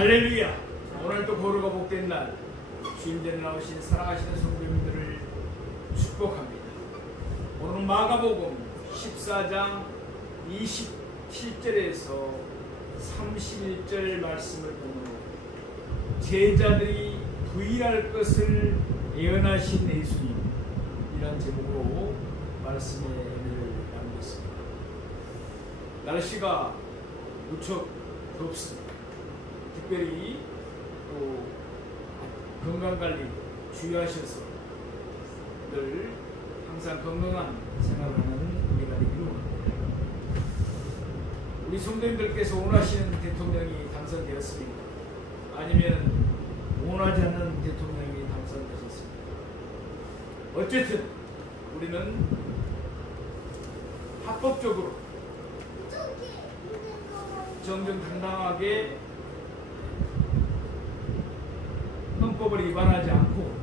할렐루야! 오늘도 거룩하 복된 날, 주임전에 나오신 사랑하시는 성도님들을 축복합니다. 오늘은 마가복음 14장 27절에서 31절 말씀을 보므로 제자들이 부인할 것을 예언하신 예수님, 이란 제목으로 말씀의 은혜를 나누겠습니다. 날씨가 무척 덥습니다. 특별히 또 건강관리 주의하셔서 늘 항상 건강한 생활하는 우리가 되기를 원합니다. 우리 성도님들께서 원하시는 대통령이 당선되었습니까? 아니면 원하지 않는 대통령이 당선되셨습니까? 어쨌든 우리는 합법적으로 정정당당하게 헌법을 위반하지 않고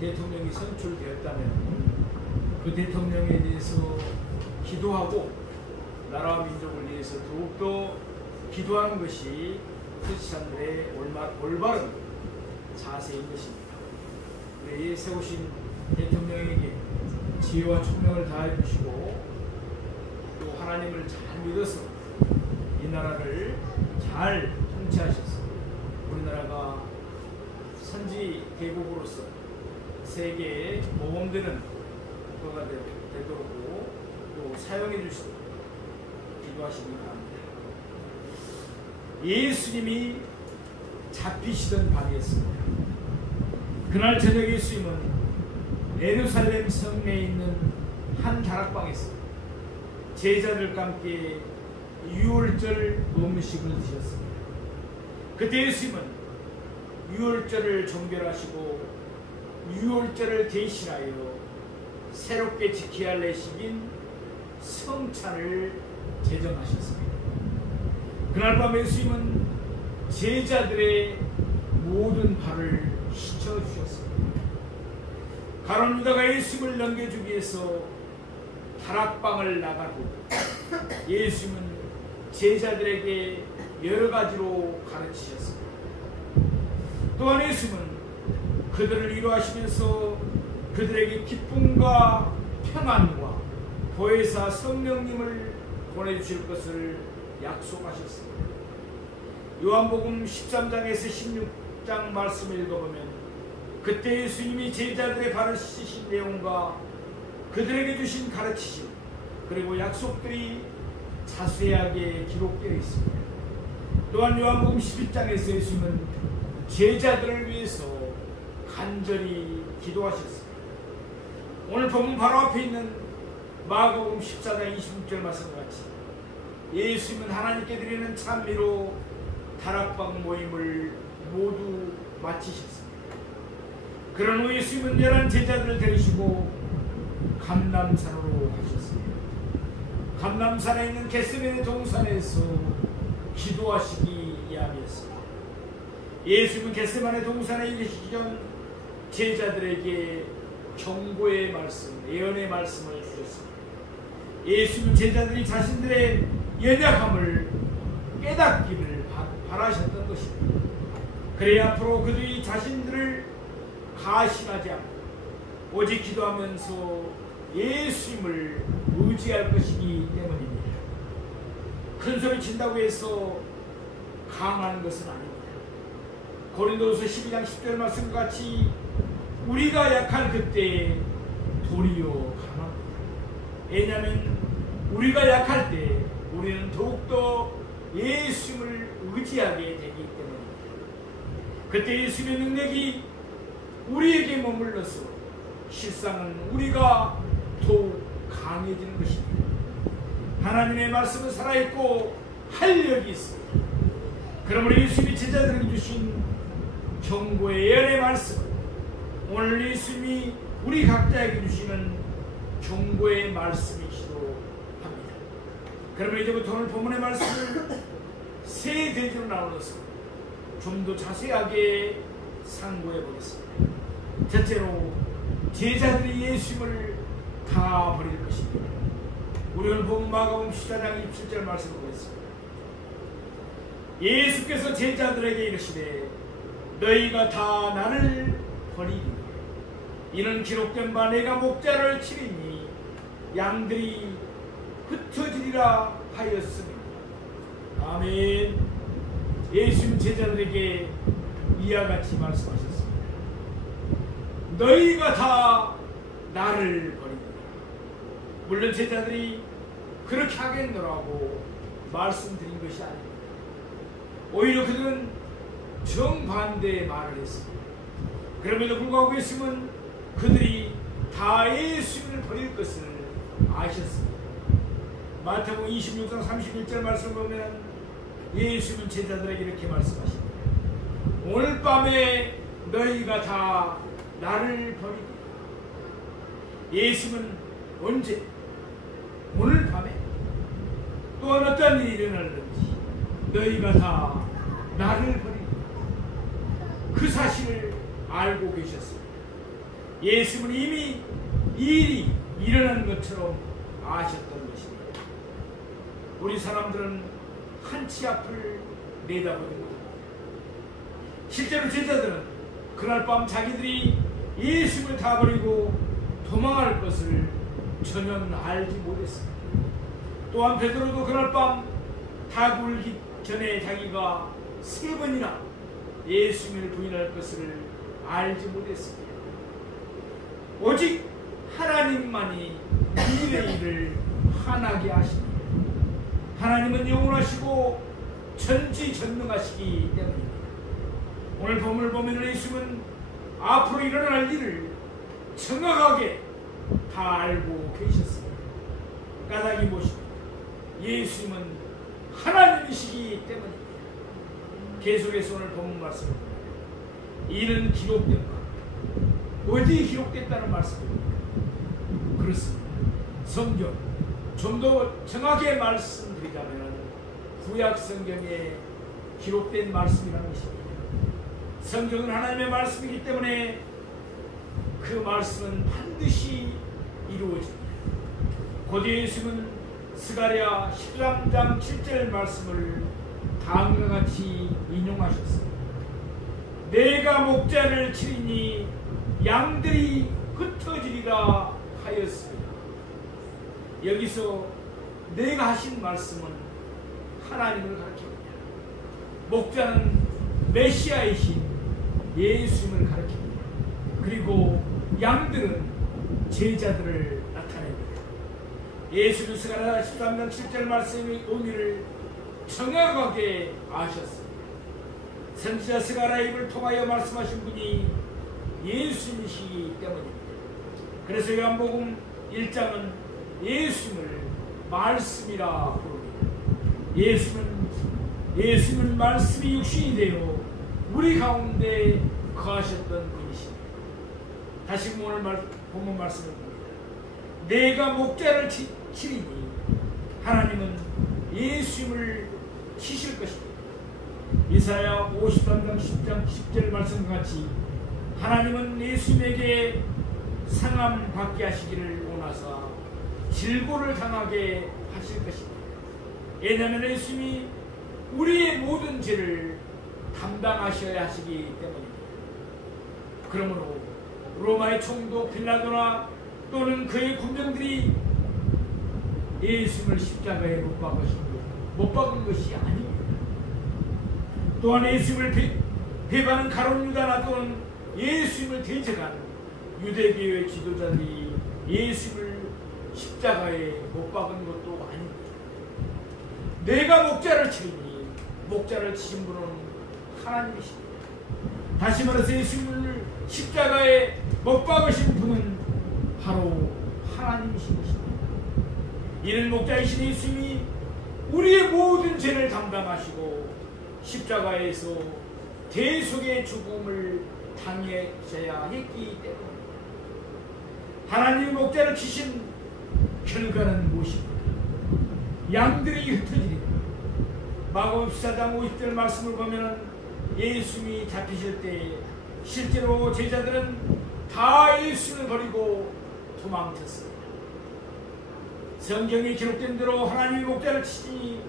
대통령이 선출되었다면 그 대통령에 대해서 기도하고 나라와 민족을 위해서 더욱더 기도하는 것이 크리스찬들의 올바른 자세인 것입니다. 우리 세우신 대통령에게 지혜와 총명을 다해 주시고 또 하나님을 잘 믿어서 이 나라를 잘 통치하셔서 우리나라가 선지 대국으로서 세계에 모범되는 국가가 되도록 또 사용해 주시도록 기도하시기 바랍니다. 예수님이 잡히시던 밤이었습니다. 그날 저녁 예수님은 예루살렘 성내에 있는 한 다락방에서 제자들과 함께 유월절 음식을 드셨습니다. 그때 예수님은 유월절을 종결하시고 유월절을 대신하여 새롭게 지켜야 할 예식인 성찬을 제정하셨습니다. 그날 밤 예수님은 제자들의 모든 발을 씻어주셨습니다. 가룟 유다가 예수님을 넘겨주기 위해서 다락방을 나가고 예수님은 제자들에게 여러 가지로 가르치셨습니다. 또한 예수님은 그들을 위로하시면서 그들에게 기쁨과 평안과 보혜사 성령님을 보내주실 것을 약속하셨습니다. 요한복음 13장에서 16장 말씀을 읽어보면 그때 예수님이 제자들의 발을 씻으신 내용과 그들에게 주신 가르치심 그리고 약속들이 자세하게 기록되어 있습니다. 또한 요한복음 12장에서 예수님은 제자들을 위해서 간절히 기도하셨습니다. 오늘 본문 바로 앞에 있는 마가복음 14장 26절 말씀과 같이 예수님은 하나님께 드리는 찬미로 다락방 모임을 모두 마치셨습니다. 그런 후 예수님은 11 제자들을 데리시고 감람산으로 가셨습니다. 감람산에 있는 겟세마네 동산에서 기도하시기 위함이었습니다. 예수님은 겟세마네 동산에 이르시기 전 제자들에게 경고의 말씀, 예언의 말씀을 주셨습니다. 예수님은 제자들이 자신들의 연약함을 깨닫기를 바라셨던 것입니다. 그래야 앞으로 그들이 자신들을 가신하지 않고 오직 기도하면서 예수님을 의지할 것이기 때문입니다. 큰 소리 친다고 해서 강한 것은 아닙니다. 고린도후서 12장 10절 말씀과 같이 우리가 약한 그때 도리어 강합니다. 왜냐하면 우리가 약할 때 우리는 더욱더 예수님을 의지하게 되기 때문입니다. 그때 예수님의 능력이 우리에게 머물러서 실상은 우리가 더욱 강해지는 것입니다. 하나님의 말씀은 살아있고 활력이 있습니다. 그러므로 예수님이 제자들에게 주신 경고의 예언의 말씀은 오늘 예수님이 우리 각자에게 주시는 경고의 말씀이시도록 합니다. 그러면 이제부터 오늘 본문의 말씀을 세 대지로 나눠서 좀 더 자세하게 상고해 보겠습니다. 첫째로 제자들이 예수님을 다 버릴 것입니다. 우리 오늘 본문 마가복음 14장 27절 말씀을 보겠습니다. 예수께서 제자들에게 이르시되 너희가 다 나를 버리리니 이는 기록된 바 내가 목자를 치리니 양들이 흩어지리라 하였습니다. 아멘. 예수님 제자들에게 이와 같이 말씀하셨습니다. 너희가 다 나를 버리리라. 물론 제자들이 그렇게 하겠노라고 말씀드린 것이 아닙니다. 오히려 그들은 정반대의 말을 했습니다. 그럼에도 불구하고 예수님은 그들이 다 예수님을 버릴 것을 아셨습니다. 마태복음 26장 31절 말씀을 보면 예수님은 제자들에게 이렇게 말씀하십니다. 오늘 밤에 너희가 다 나를 버리리라. 예수님은 언제? 오늘 밤에? 또한 어떤 일이 일어날는지 너희가 다 나를 버리리라. 그 사실을 알고 계셨습니다. 예수님은 이미 이 일이 일어난 것처럼 아셨던 것입니다. 우리 사람들은 한치 앞을 내다보는 것입니다. 실제로 제자들은 그날 밤 자기들이 예수님을 다 버리고 도망할 것을 전혀 알지 못했습니다. 또한 베드로도 그날 밤 다 굴기 전에 자기가 3번이나 예수님을 부인할 것을 알지 못했습니다. 오직 하나님만이 미래의 일을 환하게 하십니다. 하나님은 영원하시고 전지전능하시기 때문입니다. 오늘 본문을 보면 예수님은 앞으로 일어날 일을 정확하게 다 알고 계셨습니다. 까닭이 무엇입니까? 예수님은 하나님이시기 때문입니다. 계속해서 오늘 본문 말씀입니다. 이는 기록된다. 어디에 기록됐다는 말씀입니까? 그렇습니다. 성경. 좀 더 정확하게 말씀드리자면 구약 성경에 기록된 말씀이라는 것입니다. 성경은 하나님의 말씀이기 때문에 그 말씀은 반드시 이루어집니다. 곧 예수님은 스가랴 13장 7절 말씀을 다음과 같이 인용하셨습니다. 내가 목자를 치리니 양들이 흩어지리라 하였습니다. 여기서 내가 하신 말씀은 하나님을 가르칩니다. 목자는 메시아이신 예수님을 가르칩니다. 그리고 양들은 제자들을 나타냅니다. 예수는 스가랴 13장 7절 말씀의 의미를 정확하게 아셨습니다. 선지자 스가랴의 입을 통하여 말씀하신 분이 예수님이시기 때문입니다. 그래서 요한복음 1장은 예수님을 말씀이라 부릅니다. 예수님은 말씀이 육신이 되어 우리 가운데 거하셨던 분이십니다. 다시 오늘 본문 말씀을 봅니다. 내가 목자를 치리니 하나님은 예수님을 치실 것입니다. 이사야 53장 10절 말씀과 같이 하나님은 예수님에게 상함 받게 하시기를 원하사 질고를 당하게 하실 것입니다. 왜냐하면 예수님이 우리의 모든 죄를 담당하셔야 하시기 때문입니다. 그러므로 로마의 총독 빌라도나 또는 그의 군병들이 예수님을 십자가에 못 박은 것이 아닙니다. 또한 예수님을 배반한 가룟 유다나 또는 예수님을 대적한 유대교의 지도자들이 예수님을 십자가에 못 박은 것도 아닙니다. 내가 목자를 치리니 목자를 치신 분은 하나님이십니다. 다시 말해서 예수님을 십자가에 못 박으신 분은 바로 하나님이신 것입니다. 이는 목자이신 예수님이 우리의 모든 죄를 담당하시고 십자가에서 대속의 죽음을 당하셔야 했기 때문입니다. 하나님의 목자를 치신 결과는 무엇입니까? 양들이 흩어지리라. 마가복음 14장 50절 말씀을 보면 예수님이 잡히실 때 실제로 제자들은 다 예수를 버리고 도망쳤습니다. 성경에 기록된 대로 하나님의 목자를 치니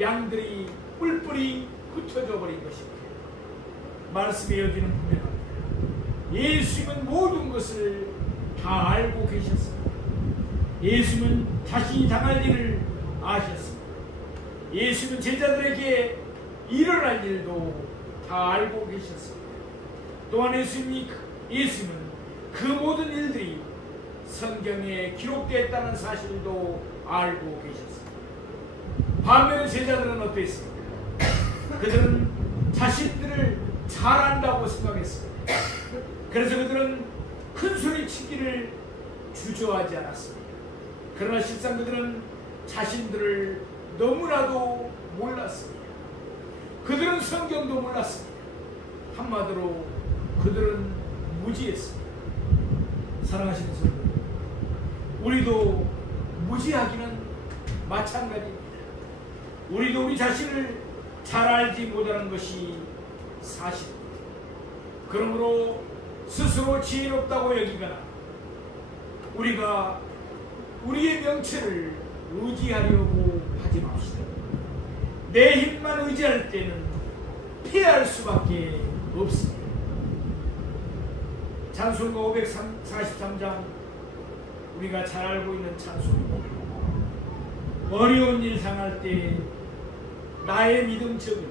양들이 뿔뿔이 흩어져 버린 것입니다. 말씀의 여지는 분명합니다. 예수님은 모든 것을 다 알고 계셨습니다. 예수님은 자신이 당할 일을 아셨습니다. 예수님은 제자들에게 일어날 일도 다 알고 계셨습니다. 또한 예수님은 그 모든 일들이 성경에 기록되었다는 사실도 알고 계셨습니다. 반면에 제자들은 어땠습니까? 그들은 자신들을 잘 안다고 생각했습니다. 그래서 그들은 큰 소리치기를 주저하지 않았습니다. 그러나 실상 그들은 자신들을 너무나도 몰랐습니다. 그들은 성경도 몰랐습니다. 한마디로 그들은 무지했습니다. 사랑하시는 성도, 우리도 무지하기는 마찬가지입니다. 우리도 우리 자신을 잘 알지 못하는 것이 사실입니다. 그러므로 스스로 지혜롭다고 여기거나 우리가 우리의 명체를 의지하려고 하지 맙시다. 내 힘만 의지할 때는 피할 수밖에 없습니다. 찬송가 543장 우리가 잘 알고 있는 찬송입니다. 어려운 일 당할 때 나의 믿음 적으나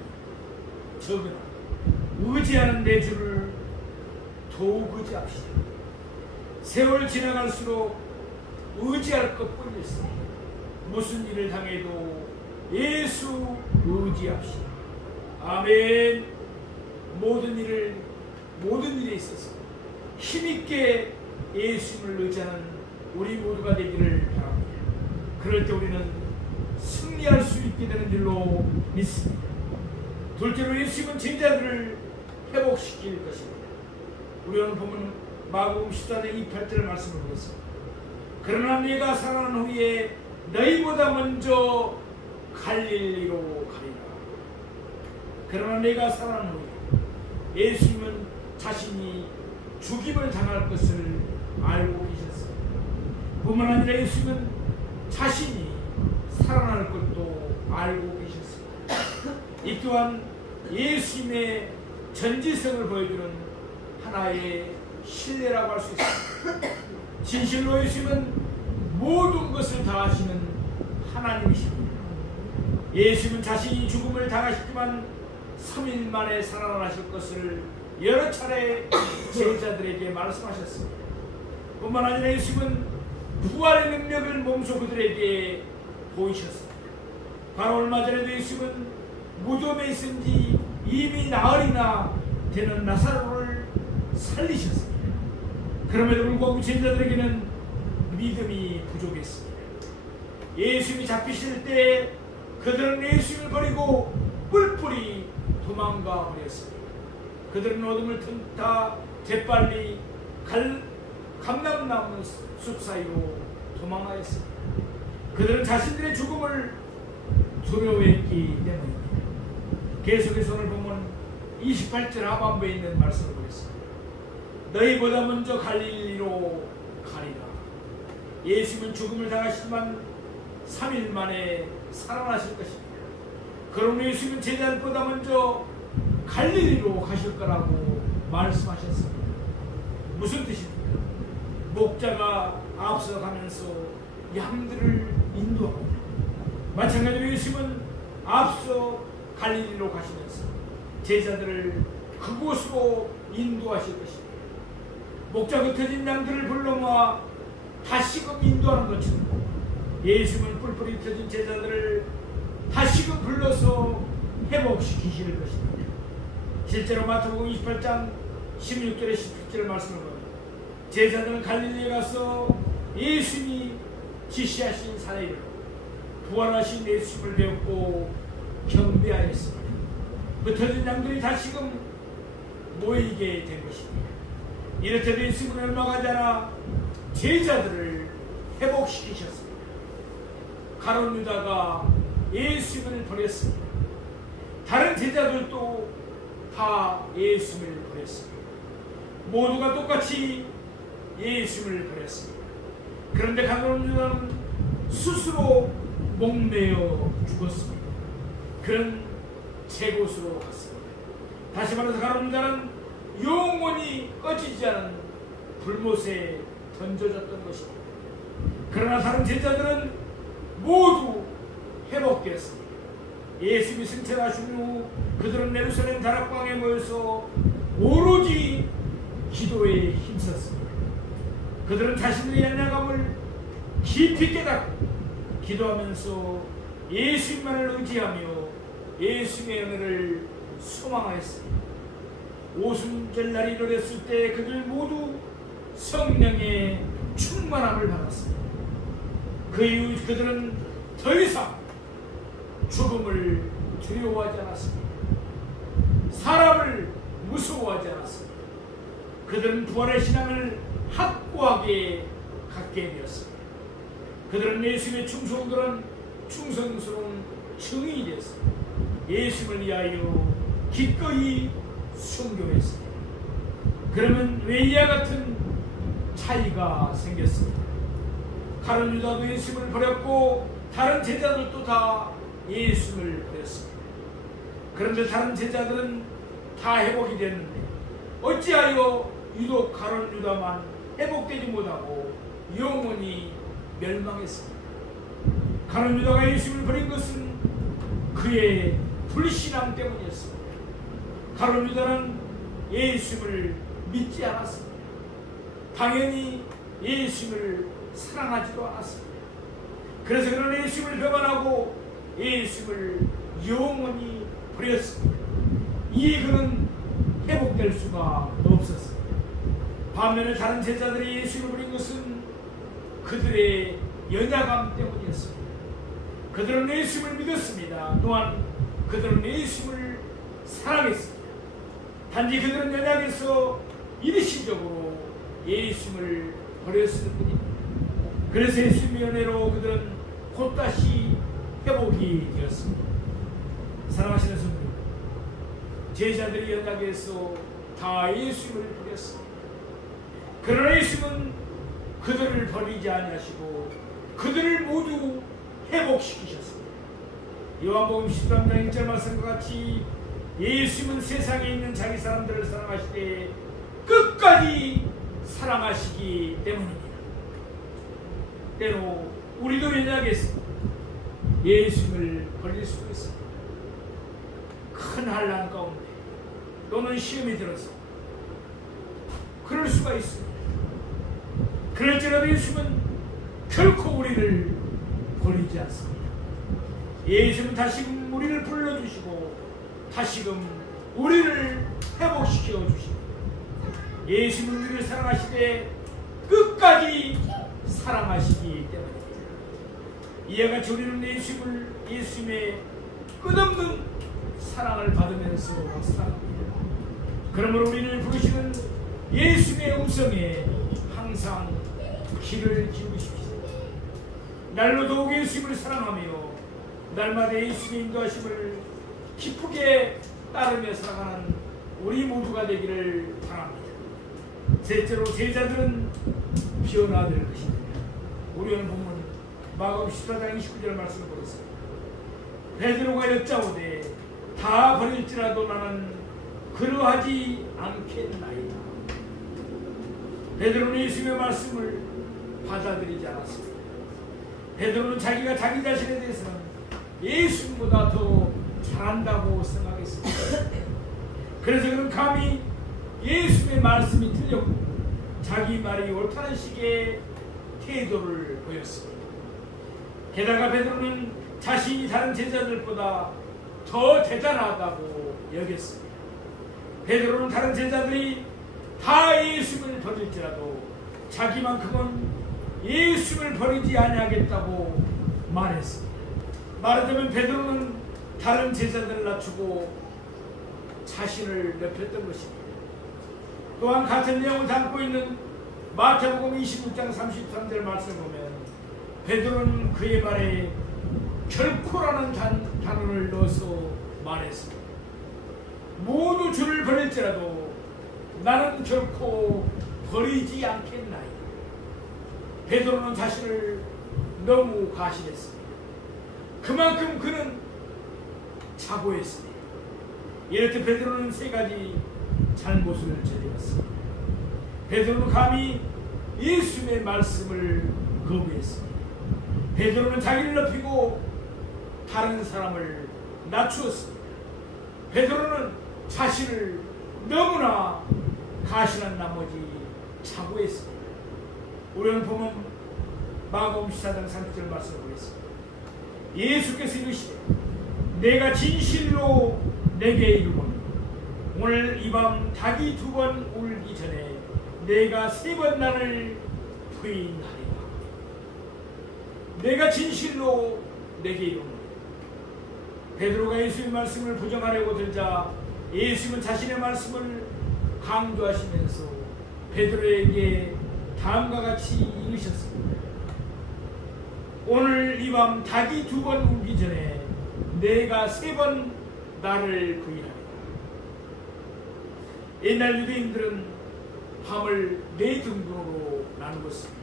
의지하는 내 주를 더욱 의지합시다. 세월 지나갈수록 의지할 것뿐일세. 무슨 일을 당해도 예수 의지합시다. 아멘. 모든 일에 있어서 힘있게 예수님을 의지하는 우리 모두가 되기를 바랍니다. 그럴 때 우리는 승리할 수 있게 되는 줄로 믿습니다. 둘째로 예수님은 제자들을 회복시킬 것입니다. 우리 오늘 보면 마가복음 14장 28절 말씀을 보겠습니다. 그러나 내가 살아난 후에 너희보다 먼저 갈릴리로 가리라. 그러나 내가 살아난 후에 예수님은 자신이 죽임을 당할 것을 알고 계셨습니다. 뿐만 아니라 예수님은 자신이 살아날 것도 알고 계셨습니다. 이 또한 예수님의 전지성을 보여주는 하나의 신뢰라고 할 수 있습니다. 진실로 예수님은 모든 것을 다 하시는 하나님이십니다. 예수님은 자신이 죽음을 당하셨지만 3일 만에 살아나실 것을 여러 차례 제자들에게 말씀하셨습니다. 뿐만 아니라 예수님은 부활의 능력을 몸소 그들에게 보이셨습니다. 바로 얼마 전에도 예수님은 무덤에 있은 지 이미 나흘이나 되는 나사로를 살리셨습니다. 그럼에도 불구하고 제자들에게는 믿음이 부족했습니다. 예수님이 잡히실 때 그들은 예수님을 버리고 뿔뿔이 도망가 버렸습니다. 그들은 어둠을 틈타 재빨리 감람나무 숲 사이로 도망하였습니다. 그들은 자신들의 죽음을 두려워했기 때문입니다. 계속해서 오늘 보면 28절 하반부에 있는 말씀을 보겠습니다. 너희보다 먼저 갈릴리로 가리라. 예수님은 죽음을 당하시지만 3일 만에 살아나실 것입니다. 그러므로 예수님은 제자들보다 먼저 갈릴리로 가실 거라고 말씀하셨습니다. 무슨 뜻입니까? 목자가 앞서가면서 양들을 인도합니다. 마찬가지로 예수님은 앞서 갈릴리로 가시면서 제자들을 그곳으로 인도하실 것입니다. 목자가 흩어진 양들을 불러 모아 다시금 인도하는 것처럼 예수님은 뿔뿔이 흩어진 제자들을 다시금 불러서 회복시키실 것입니다. 실제로 마태복음 28장 16절에 17절 말씀을 보면 제자들은 갈릴리에 가서 예수님이 지시하신 사례로 부활하신 예수님을 배웠고 경배하였습니다. 흩어진 양들이 다시금 모이게 된 것입니다. 이렇게 예수님은 얼마 가지 않아 제자들을 회복시키셨습니다. 가룟 유다가 예수님을 버렸습니다. 다른 제자들도 다 예수님을 버렸습니다. 모두가 똑같이 예수님을 버렸습니다. 그런데 가룟 유다는 스스로 목매어 죽었습니다. 그는 제 곳으로 갔습니다. 다시 말해서 가룟 유다는 영원히 꺼지지 않은 불못에 던져졌던 것입니다. 그러나 다른 제자들은 모두 회복되었습니다. 예수님이 승천하신 후 그들은 예루살렘 다락방에 모여서 오로지 기도에 힘썼습니다. 그들은 자신들의 연약함을 깊이 깨닫고 기도하면서 예수님만을 의지하며 예수님의 은혜를 소망하였습니다. 오순절날이 이르렀을 때 그들 모두 성령의 충만함을 받았습니다. 그 이후 그들은 더 이상 죽음을 두려워하지 않았습니다. 사람을 무서워하지 않았습니다. 그들은 부활의 신앙을 확고하게 갖게 되었습니다. 그들은 예수님의 충성스러운 증인이 되었습니다. 예수님을 위하여 기꺼이 순교했습니다. 그러면 왜 이와 같은 차이가 생겼습니다. 가룟 유다도 예수님을 버렸고 다른 제자들도 다 예수님을 버렸습니다. 그런데 다른 제자들은 다 회복이 됐는데 어찌하여 유독 가룟 유다만 회복되지 못하고 영원히 멸망했습니다. 가룟 유다가 예수님을 버린 것은 그의 불신앙 때문이었습니다. 가룟 유다는 예수님을 믿지 않았습니다. 당연히 예수님을 사랑하지도 않았습니다. 그래서 그는 예수님을 배반하고 예수님을 영원히 버렸습니다. 이에 그는 회복될 수가 없었습니다. 반면에 다른 제자들이 예수님을 버린 것은 그들의 연약함 때문이었습니다. 그들은 예수님을 믿었습니다. 또한 그들은 예수님을 사랑했습니다. 단지 그들은 연약해서 일시적으로 예수님을 버렸을 뿐입니다. 그래서 예수님의 은혜로 그들은 곧다시 회복이 되었습니다. 사랑하시는 성도, 제자들이 연약해서 다 예수님을 버렸습니다. 그러나 예수님은 그들을 버리지 아니하시고 그들을 모두 회복시키셨습니다. 요한복음 13장 1절 말씀과 같이 예수님은 세상에 있는 자기 사람들을 사랑하시되 끝까지 사랑하시기 때문입니다. 때로 우리도 연약해서 예수님을 버릴 수도 있습니다. 큰 환난 가운데 또는 시험이 들어서 그럴 수가 있습니다. 그럴지라도 예수님은 결코 우리를 버리지 않습니다. 예수님은 다시금 우리를 불러주시고 다시금 우리를 회복시켜 주십니다. 예수님은 우리를 사랑하시되 끝까지 사랑하시기 때문입니다. 이와 같이 우리는 예수님의 끝없는 사랑을 받으면서 살아갑니다. 그러므로 우리를 부르시는 예수님의 음성에 항상 귀를 기울이십시오. 날로 더욱 예수님을 사랑하며 날마다 예수님의 인도하심을 기쁘게 따르며 살아가는 우리 모두가 되기를 바랍니다. 셋째로 제자들은 변화될 것입니다. 우리 오늘 보면 마가복음 14장 29절 말씀을 보겠습니다. 베드로가 여짜오되 다 버릴지라도 나는 그러하지 않겠나이다. 베드로는 예수님의 말씀을 받아들이지 않았습니다. 베드로는 자기가 자기 자신에 대해서는 예수님보다 더 잘한다고 생각했습니다. 그래서 그는 감히 예수님의 말씀이 틀렸고 자기 말이 옳다는 식의 태도를 보였습니다. 게다가 베드로는 자신이 다른 제자들보다 더 대단하다고 여겼습니다. 베드로는 다른 제자들이 다 예수님을 버릴지라도 자기만큼은 예수님을 버리지 아니하겠다고 말했습니다. 말하자면 베드로는 다른 제자들을 낮추고 자신을 높였던 것입니다. 또한 같은 내용을 담고 있는 마태복음 26장 33절 말씀을 보면 베드로는 그의 말에 결코라는 단어를 넣어서 말했습니다. 모두 주를 버릴지라도 나는 결코 버리지 않겠나이다. 베드로는 자신을 너무 과신했습니다. 그만큼 그는 자고했습니다. 이렇듯 베드로는 세 가지 잘못을 저질렀습니다. 베드로는 감히 예수님의 말씀을 거부했습니다. 베드로는 자기를 높이고 다른 사람을 낮추었습니다. 베드로는 자신을 너무나 가신한 나머지 자부했습니다. 우리는 보면 마가복음 14장 30절 말씀을 보겠습니다. 예수께서 이르시되 내가 진실로 내게 이르노니 오늘 이 밤 닭이 2번 울기 전에 내가 3번 나를 부인하리라. 내가 진실로 내게 이르노니 베드로가 예수의 말씀을 부정하려고 들자 예수님은 자신의 말씀을 강조하시면서 베드로에게 다음과 같이 이르셨습니다. 오늘 이 밤 닭이 2번 울기 전에 내가 3번 나를 부인하리라. 옛날 유대인들은 밤을 4등분으로 나누었습니다.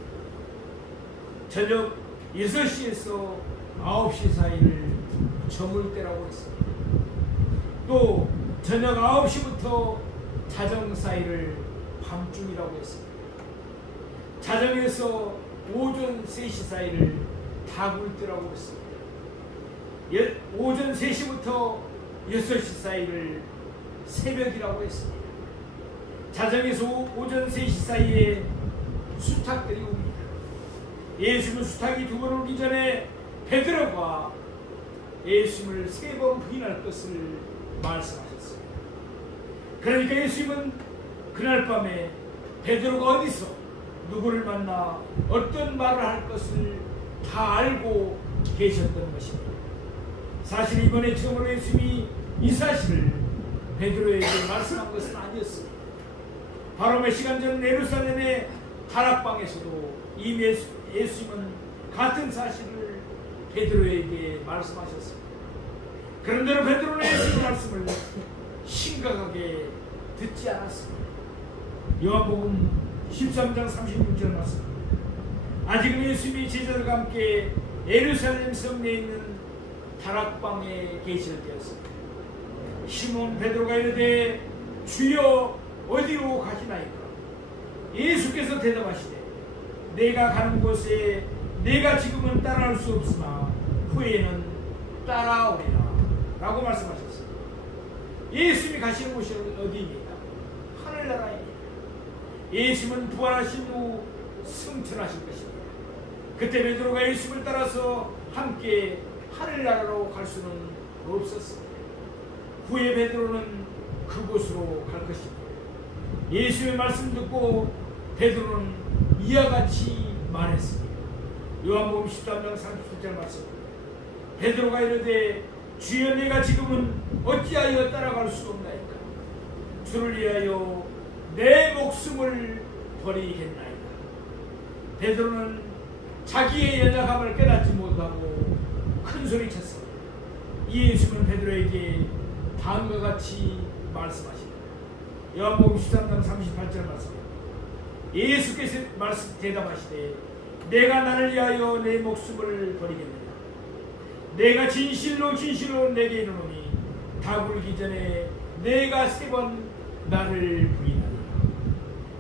저녁 6시에서 9시 사이를 저물때라고 했습니다. 또 저녁 9시부터 자정 사이를 밤중이라고 했습니다. 자정에서 오전 3시 사이를 다굴때라고 했습니다. 오전 3시부터 6시 사이를 새벽이라고 했습니다. 자정에서 오전 3시 사이에 수탉들이 옵니다. 예수님은 수탉이 2번 오기 전에 베드로가 예수님을 3번 부인할 것을 말씀하셨어요. 그러니까 예수님은 그날 밤에 베드로가 어디서 누구를 만나 어떤 말을 할 것을 다 알고 계셨던 것입니다. 사실 이번에 처음으로 예수님이 이 사실을 베드로에게 말씀한 것은 아니었습니다. 바로 몇 시간 전 예루살렘의 다락방에서도 이미 예수님은 같은 사실을 베드로에게 말씀하셨습니다. 그런데도 베드로는 예수님의 말씀을 심각하게 듣지 않았습니다. 요한복음 13장 36절 말씀. 아직은 예수님이 제자들과 함께 예루살렘 성내에 있는 다락방에 계시되었습니다. 시몬 베드로가 이르되 주여 어디로 가시나이까? 예수께서 대답하시되 내가 가는 곳에 내가 지금은 따라올 수 없으나 후에는 따라오리라 라고 말씀하셨습니다. 예수님이 가시는 곳이 어디입니까? 하늘나라입니다. 예수님은 부활하신 후 승천하실 것입니다. 그때 베드로가 예수님을 따라서 함께 하늘나라로 갈 수는 없었습니다. 후에 베드로는 그곳으로 갈 것입니다. 예수의 말씀 듣고 베드로는 이와 같이 말했습니다. 요한복음 13장 37절 말씀. 베드로가 이르되 주여 내가 지금은 어찌하여 따라갈 수 없나이까? 주를 위하여 내 목숨을 버리겠나이까? 베드로는 자기의 연약함을 깨닫지 못하고 큰 소리 쳤습니다. 예수님은 베드로에게 다음과 같이 말씀하십니다. 요한복음 13장 38절 말씀. 예수께서 대답하시되 내가 나를 위하여 내 목숨을 버리겠느냐? 내가 진실로 진실로 내게 이르노니 닭 울기 전에 내가 3번 나를 부인하리라.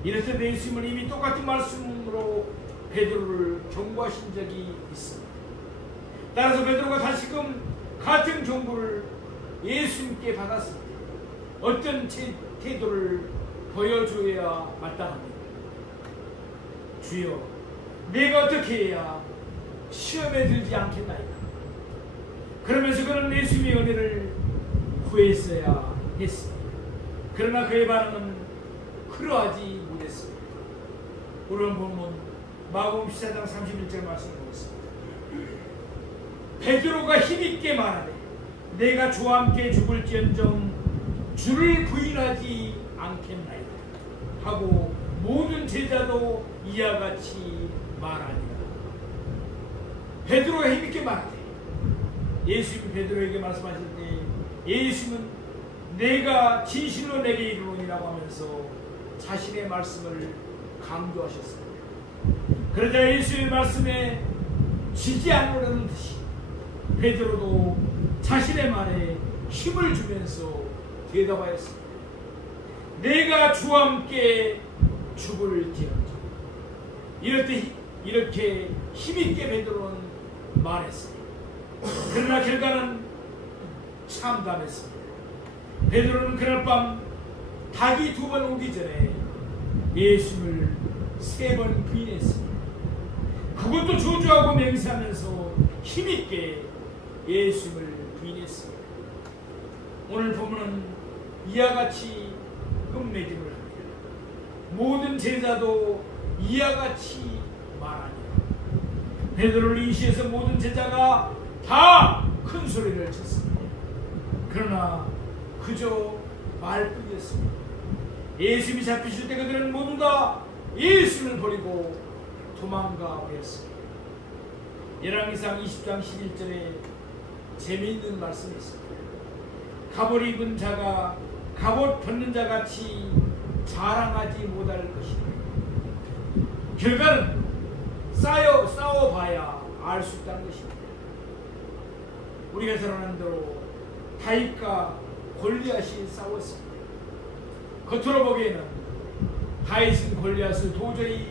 이렇듯 예수님은 이미 똑같은 말씀으로 베드로를 경고하신 적이 있습니다. 따라서 베드로가 다시금 같은 경고를 예수님께 받았습니다. 어떤 태도를 보여줘야 마땅합니다. 주여 내가 어떻게 해야 시험에 들지 않겠나이까? 그러면서 그는 예수님의 은혜를 구했어야 했습니다. 그러나 그의 반응은 그러하지 못했습니다. 우리는 보면 마가복음 14장 31절 말씀을 보겠습니다. 베드로가 힘있게 말하되 내가 주와 함께 죽을지언정 주를 부인하지 않겠나이다 하고 모든 제자도 이와 같이 말하니라. 베드로가 힘있게 말하되 예수님이 베드로에게 말씀하실 때 예수님은 내가 진실로 내게 이르노니라고 하면서 자신의 말씀을 강조하셨습니다. 그러자 예수의 말씀에 지지 않으려는 듯이 베드로도 자신의 말에 힘을 주면서 대답하였습니다. 내가 주와 함께 죽을지언정. 이렇게 힘있게 베드로는 말했습니다. 그러나 결과는 참담했습니다. 베드로는 그날 밤 닭이 2번 오기 전에 예수를 3번 부인했습니다. 그것도 저주하고 맹세하면서 힘있게 예수를 부인했습니다. 오늘 본문은 이와 같이 끝맺음을 합니다. 모든 제자도 이와 같이 말하니라. 베드로를 임시해서 모든 제자가 다 큰 소리를 쳤습니다. 그러나 그저 말뿐이었습니다. 예수님이 잡히실 때 그들은 모두 다 예수를 버리고 도망가 버렸습니다. 열왕기상 20장 11절에 재미있는 말씀이 있습니다. 갑옷 입은 자가 갑옷 벗는 자 같이 자랑하지 못할 것이다. 결과는 싸워봐야 알 수 있다는 것입니다. 우리가 잘 아는 대로 다윗과 골리앗이 싸웠습니다. 겉으로 보기에는 다윗은 골리앗을 도저히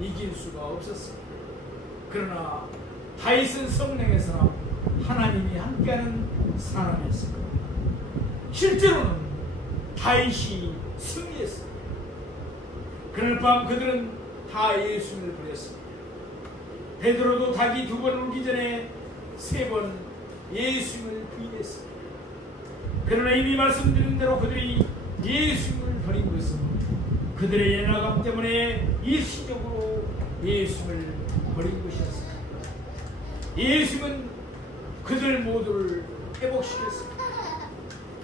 이길 수가 없었습니다. 그러나 다윗은 성령의 사람, 하나님이 함께하는 사람이었습니다. 실제로는 다윗이 승리했습니다. 그날 밤 그들은 다 예수를 버렸습니다. 베드로도 닭이 2번 울기 전에 3번 예수를 부인했습니다. 그러나 이미 말씀드린 대로 그들이 예수를 버린 것은 그들의 연약함 때문에 일시적으로 예수를 버린 것이었습니다. 예수는 그들 모두를 회복시켰습니다.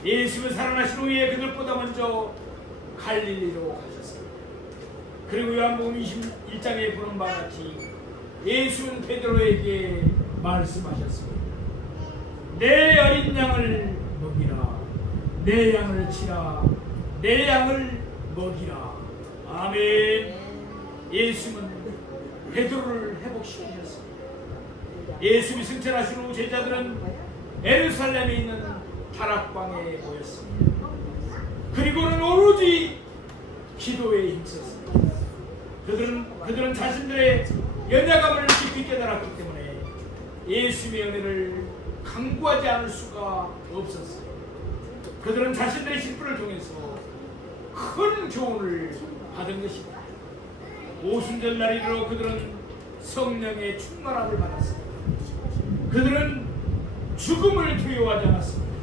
예수는 살아나신 후에 그들보다 먼저 갈릴리로 가셨습니다. 그리고 요한복음 21장에 보는 바와 같이 예수는 베드로에게 말씀하셨습니다. 내 어린 양을 먹이라. 내 양을 치라. 내 양을 먹이라. 아멘. 예수는 베드로를 회복시키셨습니다. 예수님이 승천하신 후 제자들은 예루살렘에 있는 다락방에 모였습니다. 그리고는 오로지 기도에 힘썼습니다. 그들은 자신들의 연약함을 깊이 깨달았기 때문에 예수님의 은혜를 강구하지 않을 수가 없었어요. 그들은 자신들의 신분을 통해서 큰 교훈을 받은 것입니다. 오순절 날이로 그들은 성령의 충만함을 받았습니다. 그들은 죽음을 두려워하지 않았습니다.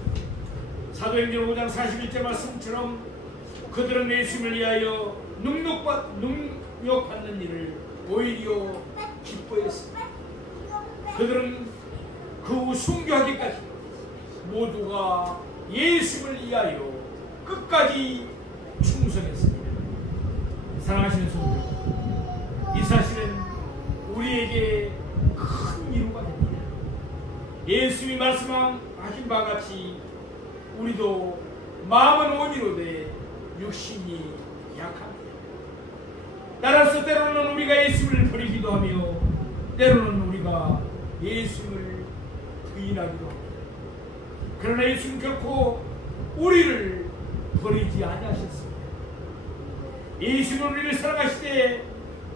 사도행전 5장 41절 말씀처럼 그들은 예수님을 위하여 능력받는 일을 오히려 기뻐했습니다. 그들은 그 후 순교하기까지 모두가 예수를 위하여 끝까지 충성했습니다. 사랑하시는 성도, 이 사실은 우리에게 큰 위로가 됩니다. 예수님이 말씀하신 바와 같이 우리도 마음은 원이로되 육신이 약합니다. 따라서 때로는 우리가 예수를 버리기도 하며 때로는 우리가 예수를 부인하기도 합니다. 그러나 예수는 결코 우리를 버리지 아니하셨습니다. 예수는 우리를 사랑하시되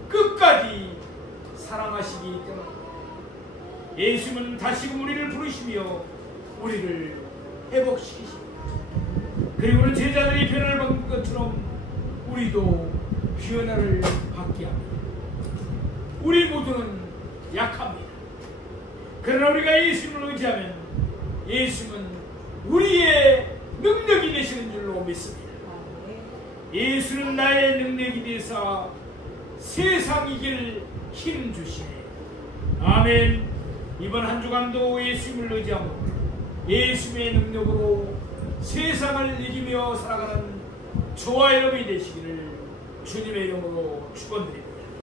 끝까지 사랑하시기 때문에 예수는 다시금 우리를 부르시며 우리를 회복시키십니다. 그리고는 제자들이 변화를 받은 것처럼 우리도 변화를 받게 합니다. 우리 모두는 약합니다. 그러나 우리가 예수님을 의지하면 예수는 우리의 능력이 되시는 줄로 믿습니다. 예수는 나의 능력이 되사 세상 이길 힘 주시네. 아멘. 이번 한 주간도 예수님을 의지하고 예수님의 능력으로 세상을 이기며 살아가는 저와 여러분이 되시기를 주님의 이름으로 축원드립니다.